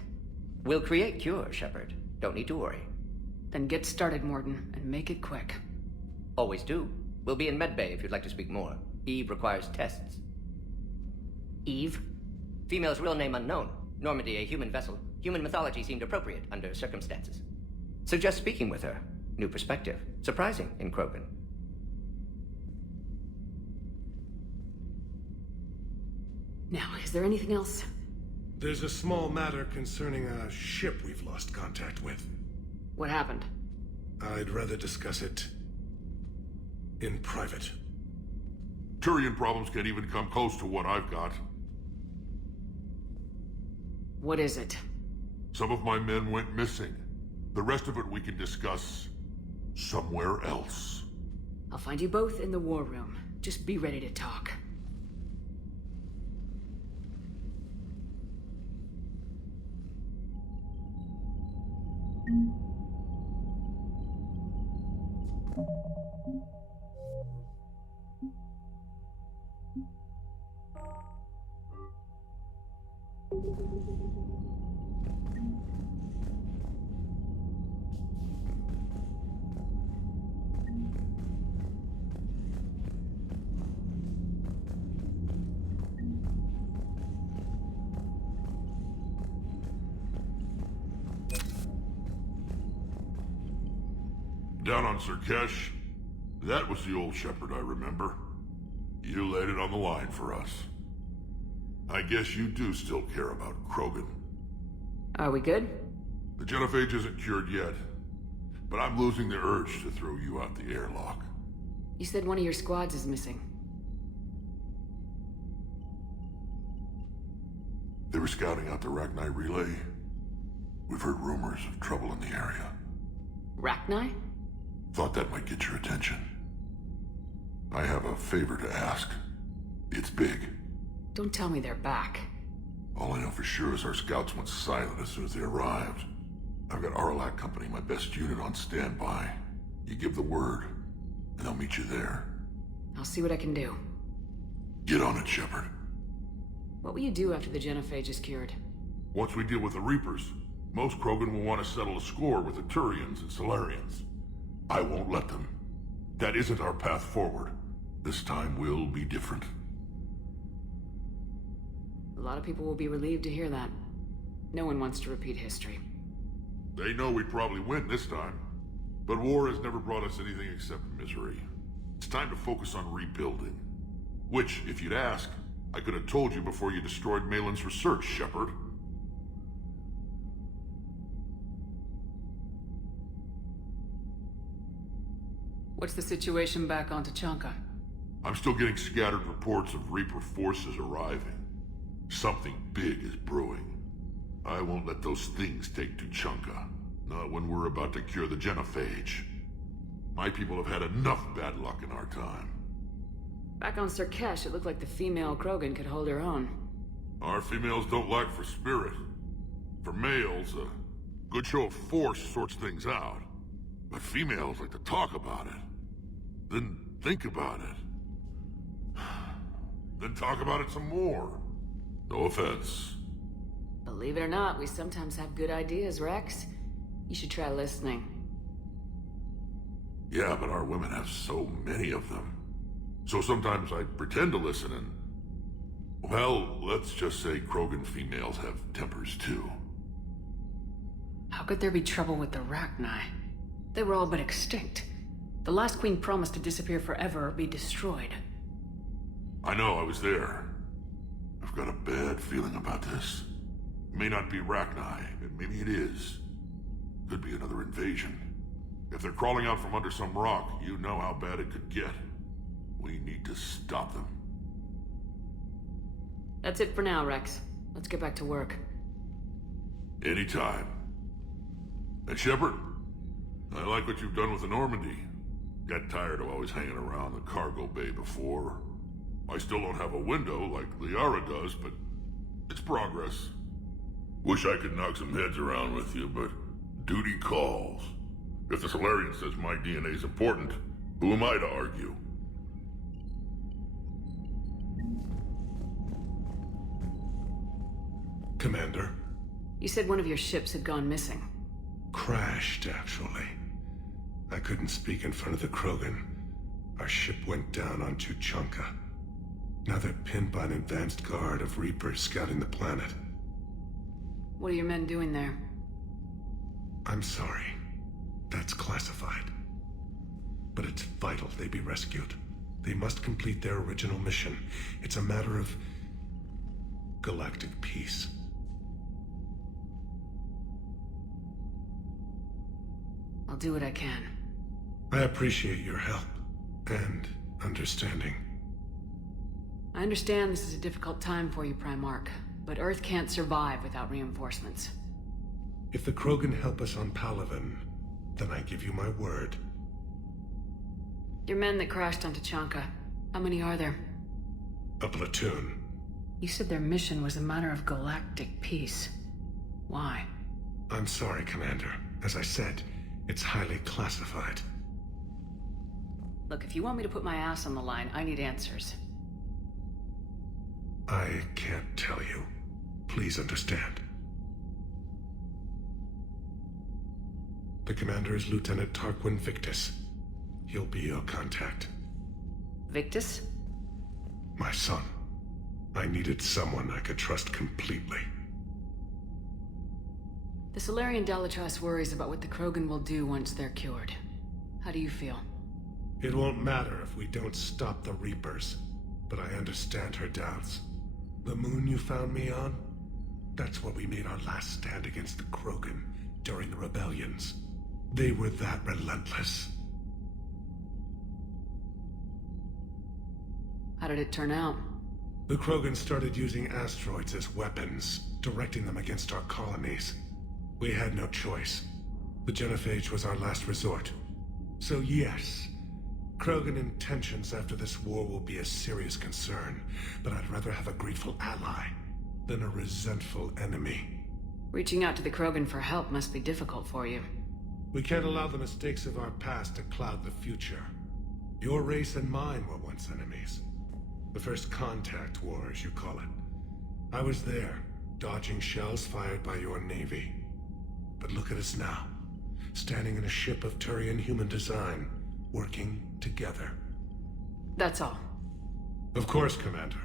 We'll create cure, Shepard. Don't need to worry. Then get started, Mordin, and make it quick. Always do. We'll be in medbay if you'd like to speak more. Eve requires tests. Eve? Female's real name unknown. Normandy, a human vessel. Human mythology seemed appropriate under circumstances. Suggest speaking with her. New perspective. Surprising in Krogan. Now, is there anything else? There's a small matter concerning a ship we've lost contact with. What happened? I'd rather discuss it In private. Turian problems can't even come close to what I've got. What is it? Some of my men went missing. The rest of it we can discuss somewhere else. I'll find you both in the war room. Just be ready to talk. Down on Surkesh, that was the old Shepard I remember. You laid it on the line for us. I guess you do still care about Krogan. Are we good? The genophage isn't cured yet, but I'm losing the urge to throw you out the airlock. You said one of your squads is missing. They were scouting out the Rachni relay. We've heard rumors of trouble in the area. Rachni? Thought that might get your attention. I have a favor to ask. It's big. Don't tell me they're back. All I know for sure is our scouts went silent as soon as they arrived. I've got Aralak Company, my best unit, on standby. You give the word, and they'll meet you there. I'll see what I can do. Get on it, Shepard. What will you do after the genophage is cured? Once we deal with the Reapers, most Krogan will want to settle a score with the Turians and Solarians. I won't let them. That isn't our path forward. This time will be different. A lot of people will be relieved to hear that. No one wants to repeat history. They know we'd probably win this time. But war has never brought us anything except misery. It's time to focus on rebuilding. Which, if you'd ask, I could have told you before you destroyed Malin's research, Shepard. What's the situation back on Tuchanka? I'm still getting scattered reports of Reaper forces arriving. Something big is brewing. I won't let those things take Tuchanka. Not when we're about to cure the genophage. My people have had enough bad luck in our time. Back on Surkesh, it looked like the female Krogan could hold her own. Our females don't lack for spirit. For males, a good show of force sorts things out. But females like to talk about it. Then think about it. Then talk about it some more. No offense. Believe it or not, we sometimes have good ideas, Rex. You should try listening. Yeah, but our women have so many of them. So sometimes I pretend to listen and... Well, let's just say Krogan females have tempers too. How could there be trouble with the Rachni? They were all but extinct. The last queen promised to disappear forever or be destroyed. I know, I was there. I've got a bad feeling about this. It may not be Rachni, and maybe it is. Could be another invasion. If they're crawling out from under some rock, you know how bad it could get. We need to stop them. That's it for now, Rex. Let's get back to work. Anytime. And Shepard, I like what you've done with the Normandy. Got tired of always hanging around the cargo bay before. I still don't have a window like Liara does, but it's progress. Wish I could knock some heads around with you, but duty calls. If the Solarian says my DNA's important, who am I to argue? Commander? You said one of your ships had gone missing. Crashed, actually. I couldn't speak in front of the Krogan. Our ship went down on Tuchanka. Now they're pinned by an advanced guard of Reapers scouting the planet. What are your men doing there? I'm sorry. That's classified. But it's vital they be rescued. They must complete their original mission. It's a matter of galactic peace. I'll do what I can. I appreciate your help. and understanding. I understand this is a difficult time for you, Primarch, but Earth can't survive without reinforcements. If the Krogan help us on Palaven, then I give you my word. Your men that crashed on Tuchanka, how many are there? A platoon. You said their mission was a matter of galactic peace. Why? I'm sorry, Commander. As I said, it's highly classified. Look, if you want me to put my ass on the line, I need answers. I can't tell you. Please understand. The commander is Lieutenant Tarquin Victus. He'll be your contact. Victus? My son. I needed someone I could trust completely. The Solarian Dalatrass worries about what the Krogan will do once they're cured. How do you feel? It won't matter if we don't stop the Reapers, but I understand her doubts. The moon you found me on? That's where we made our last stand against the Krogan during the rebellions. They were that relentless. How did it turn out? The Krogan started using asteroids as weapons, directing them against our colonies. We had no choice. The Genophage was our last resort. So yes, Krogan intentions after this war will be a serious concern, but I'd rather have a grateful ally than a resentful enemy. Reaching out to the Krogan for help must be difficult for you. We can't allow the mistakes of our past to cloud the future. Your race and mine were once enemies. The first contact war, as you call it. I was there, dodging shells fired by your navy. But look at us now, standing in a ship of Turian human design, working together. That's all. Of course, Commander.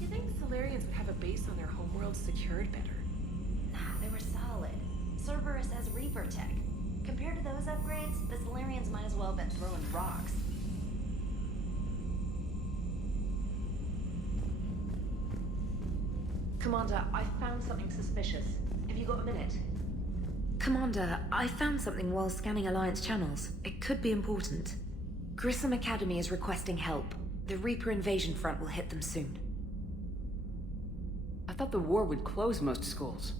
You think Solarians would have a base on their homeworld secured better? Nah, they were solid. Cerberus has Reaper tech. Compared to those upgrades, the Solarians might as well have been throwing rocks. Commander, I found something suspicious. Have you got a minute? Commander, I found something while scanning Alliance channels. It could be important. Grissom Academy is requesting help. The Reaper invasion front will hit them soon. I thought the war would close most schools.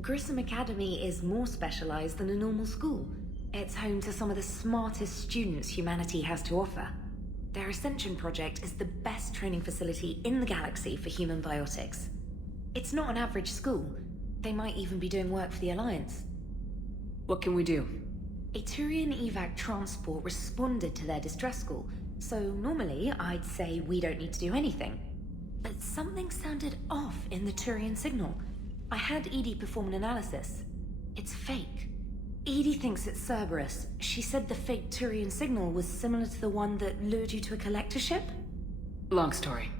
Grissom Academy is more specialized than a normal school. It's home to some of the smartest students humanity has to offer. Their Ascension project is the best training facility in the galaxy for human biotics. It's not an average school. They might even be doing work for the Alliance. What can we do? A Turian evac transport responded to their distress call, so normally I'd say we don't need to do anything. But something sounded off in the Turian signal. I had Edie perform an analysis. It's fake. Edie thinks it's Cerberus. She said the fake Turian signal was similar to the one that lured you to a collector ship? Long story.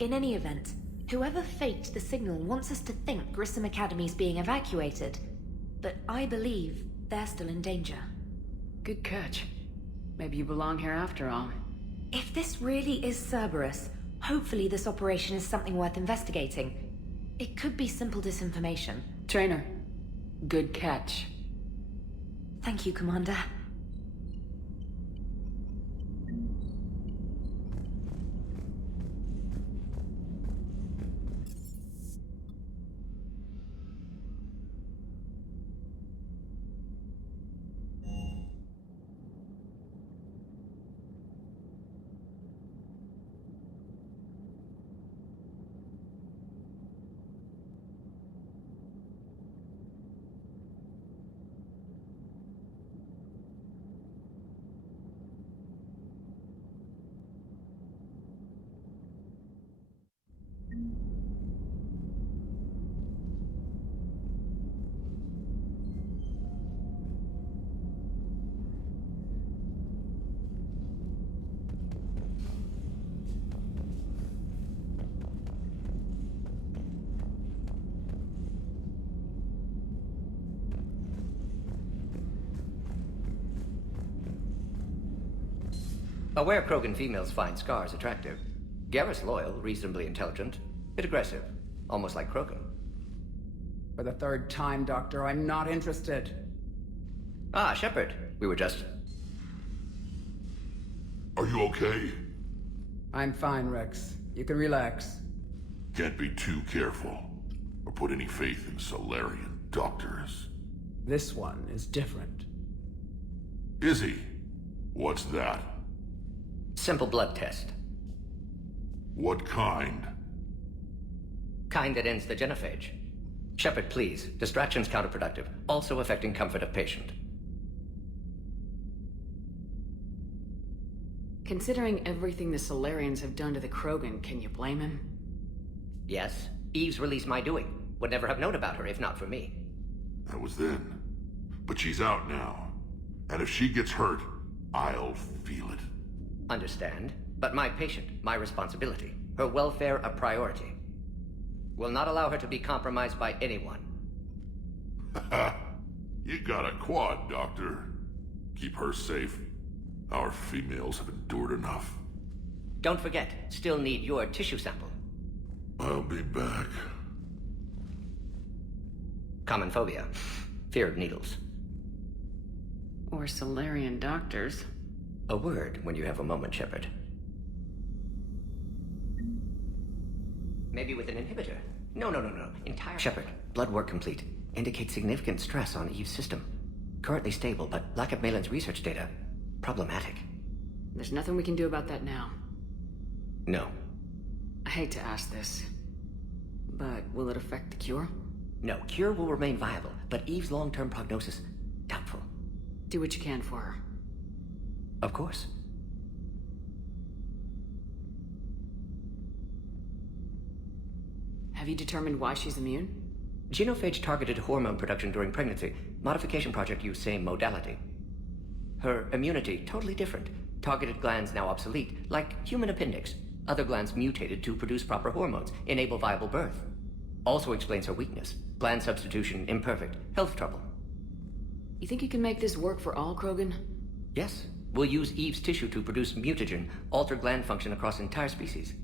In any event, whoever faked the signal wants us to think Grissom Academy's being evacuated. But I believe they're still in danger. Good catch. Maybe you belong here after all. If this really is Cerberus, hopefully this operation is something worth investigating. It could be simple disinformation. Trainer, good catch. Thank you, Commander. Aware Krogan females find Scars attractive. Garrus loyal, reasonably intelligent, bit aggressive, almost like Krogan. For the third time, Doctor, I'm not interested. Ah, Shepard. We were just... Are you okay? I'm fine, Rex. You can relax. Can't be too careful, or put any faith in Solarian doctors. This one is different. Is he? What's that? Simple blood test. What kind? Kind that ends the genophage. Shepard, please. Distraction's counterproductive, also affecting comfort of patient. Considering everything the Solarians have done to the Krogan, can you blame him? Yes, Eve's released my doing. Would never have known about her if not for me. That was then. But she's out now. And if she gets hurt, I'll feel it. Understand. But my patient, my responsibility. Her welfare a priority. Will not allow her to be compromised by anyone. You got a quad, Doctor. Keep her safe. Our females have endured enough. Don't forget, still need your tissue sample. I'll be back. Common phobia. Fear of needles. Or Solarian doctors. A word when you have a moment, Shepard. Maybe with an inhibitor. No. Entire... Shepard, blood work complete. Indicates significant stress on Eve's system. Currently stable, but lack of Malin's research data. Problematic. There's nothing we can do about that now. No. I hate to ask this, but will it affect the cure? No, cure will remain viable, but Eve's long-term prognosis, doubtful. Do what you can for her. Of course. Have you determined why she's immune? Genophage targeted hormone production during pregnancy. Modification project used same modality. Her immunity, totally different. Targeted glands now obsolete, like human appendix. Other glands mutated to produce proper hormones, enable viable birth. Also explains her weakness. Gland substitution imperfect. Health trouble. You think you can make this work for all Krogan? Yes. We'll use Eve's tissue to produce mutagen, alter gland function across entire species.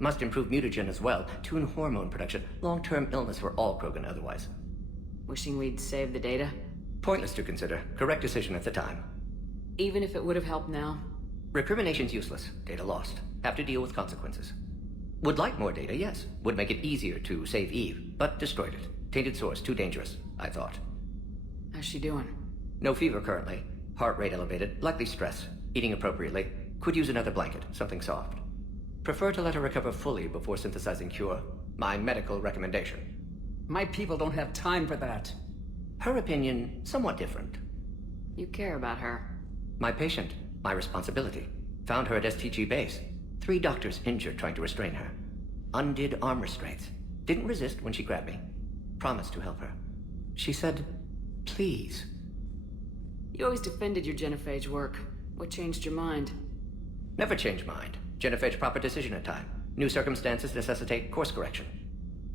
Must improve mutagen as well, tune hormone production. Long-term illness for all Krogan otherwise. Wishing we'd saved the data? Pointless to consider. Correct decision at the time. Even if it would have helped now? Recrimination's useless. Data lost. Have to deal with consequences. Would like more data, yes. Would make it easier to save Eve, but destroyed it. Tainted source, too dangerous, I thought. How's she doing? No fever currently. Heart rate elevated, likely stress. Eating appropriately. Could use another blanket, something soft. Prefer to let her recover fully before synthesizing cure. My medical recommendation. My people don't have time for that. Her opinion, somewhat different. You care about her. My patient, my responsibility. Found her at STG base. 3 doctors injured trying to restrain her. Undid arm restraints. Didn't resist when she grabbed me. Promised to help her. She said, please. You always defended your genophage work. What changed your mind? Never change mind. Genophage proper decision at time. New circumstances necessitate course correction.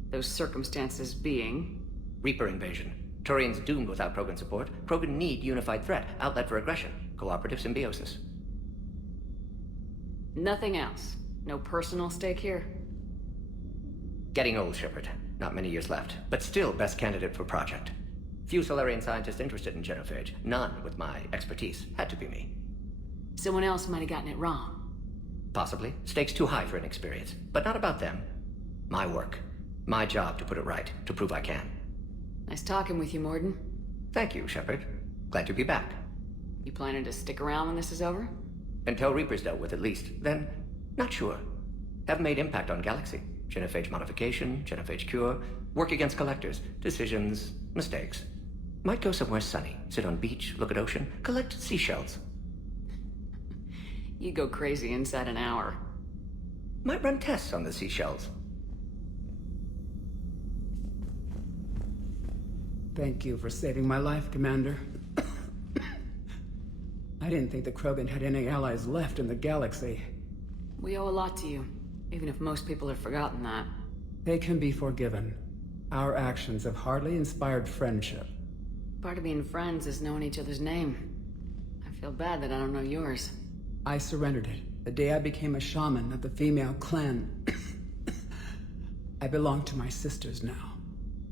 Those circumstances being? Reaper invasion. Turians doomed without Krogan support. Krogan need unified threat. Outlet for aggression. Cooperative symbiosis. Nothing else? No personal stake here? Getting old, Shepard. Not many years left. But still best candidate for project. Few Solarian scientists interested in genophage. None with my expertise. Had to be me. Someone else might have gotten it wrong. Possibly. Stakes too high for inexperience. But not about them. My work. My job to put it right. To prove I can. Nice talking with you, Mordin. Thank you, Shepard. Glad to be back. You planning to stick around when this is over? Until Reaper's dealt with, at least. Then, not sure. Have made impact on Galaxy. Genophage modification, genophage cure, work against collectors, decisions, mistakes. Might go somewhere sunny, sit on beach, look at ocean, collect seashells. You'd go crazy inside an hour. Might run tests on the seashells. Thank you for saving my life, Commander. I didn't think the Krogan had any allies left in the galaxy. We owe a lot to you, even if most people have forgotten that. They can be forgiven. Our actions have hardly inspired friendship. Part of being friends is knowing each other's name. I feel bad that I don't know yours. I surrendered it. the day I became a shaman of the female clan. I belong to my sisters now.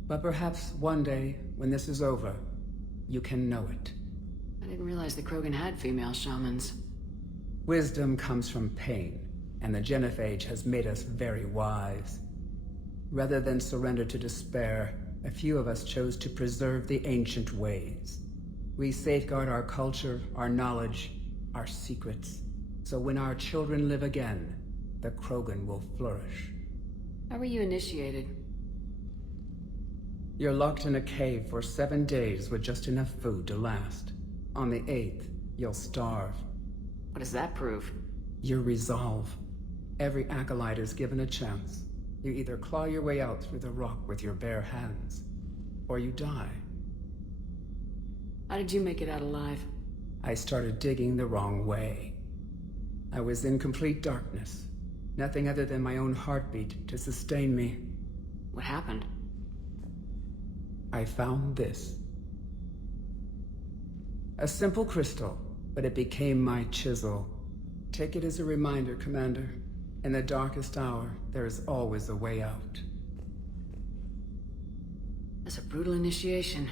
But perhaps one day, when this is over, you can know it. I didn't realize the Krogan had female shamans. Wisdom comes from pain, and the Genophage has made us very wise. Rather than surrender to despair, a few of us chose to preserve the ancient ways. We safeguard our culture, our knowledge, our secrets. So when our children live again, the Krogan will flourish. How were you initiated? You're locked in a cave for 7 days with just enough food to last. On the 8th, you'll starve. What does that prove? Your resolve. Every acolyte is given a chance. You either claw your way out through the rock with your bare hands, or you die. How did you make it out alive? I started digging the wrong way. I was in complete darkness. Nothing other than my own heartbeat to sustain me. What happened? I found this. A simple crystal, but it became my chisel. Take it as a reminder, Commander. In the darkest hour, there is always a way out. That's a brutal initiation.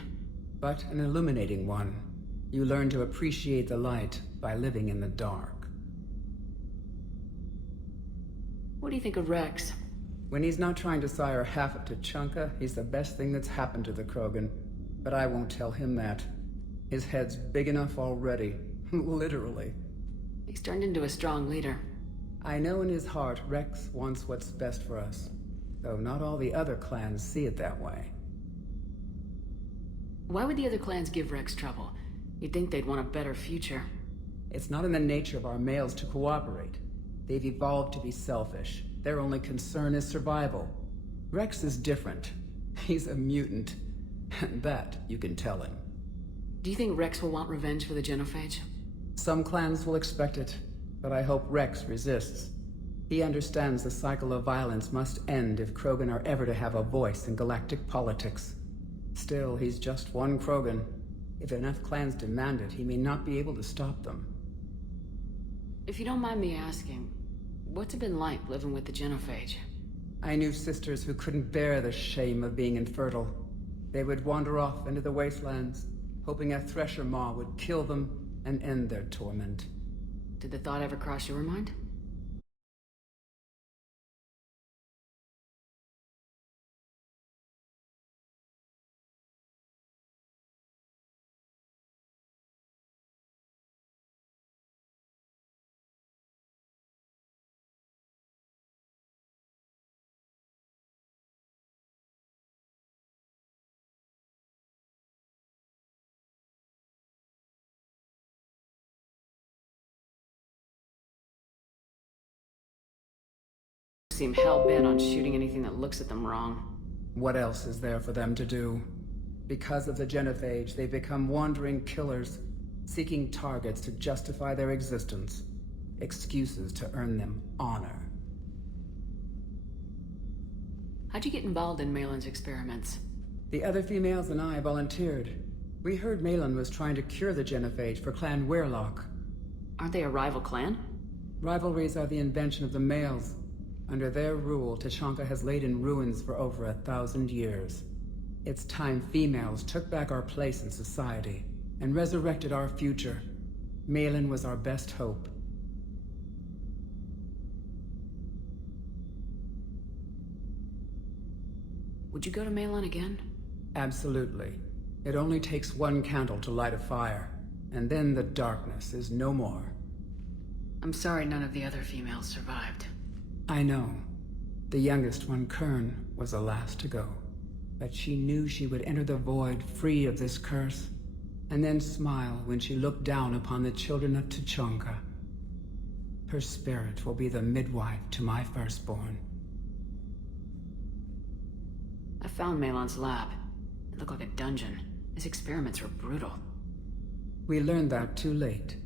But an illuminating one. You learn to appreciate the light by living in the dark. What do you think of Rex? When he's not trying to sire half of Tuchanka, he's the best thing that's happened to the Krogan. But I won't tell him that. His head's big enough already. Literally. He's turned into a strong leader. I know in his heart Rex wants what's best for us. Though not all the other clans see it that way. Why would the other clans give Rex trouble? You'd think they'd want a better future. It's not in the nature of our males to cooperate. They've evolved to be selfish. Their only concern is survival. Rex is different. He's a mutant. And that you can tell him. Do you think Rex will want revenge for the Genophage? Some clans will expect it, but I hope Rex resists. He understands the cycle of violence must end if Krogan are ever to have a voice in galactic politics. Still, he's just one Krogan. If enough clans demand it, he may not be able to stop them. If you don't mind me asking, what's it been like living with the Genophage? I knew sisters who couldn't bear the shame of being infertile. They would wander off into the wastelands, hoping a Thresher Maw would kill them and end their torment. Did the thought ever cross your mind? Seem hell-bent on shooting anything that looks at them wrong. What else is there for them to do? Because of the Genophage, they've become wandering killers, seeking targets to justify their existence. Excuses to earn them honor. How'd you get involved in Malin's experiments? The other females and I volunteered. We heard Malin was trying to cure the Genophage for Clan Weirlock. Aren't they a rival clan? Rivalries are the invention of the males. Under their rule, Tuchanka has laid in ruins for over 1,000 years. It's time females took back our place in society and resurrected our future. Malin was our best hope. Would you go to Malin again? Absolutely. It only takes one candle to light a fire, and then the darkness is no more. I'm sorry none of the other females survived. I know. The youngest one, Kern, was the last to go. But she knew she would enter the void free of this curse, and then smile when she looked down upon the children of Tuchanka. Her spirit will be the midwife to my firstborn. I found Malin's lab. It looked like a dungeon. His experiments were brutal. We learned that too late.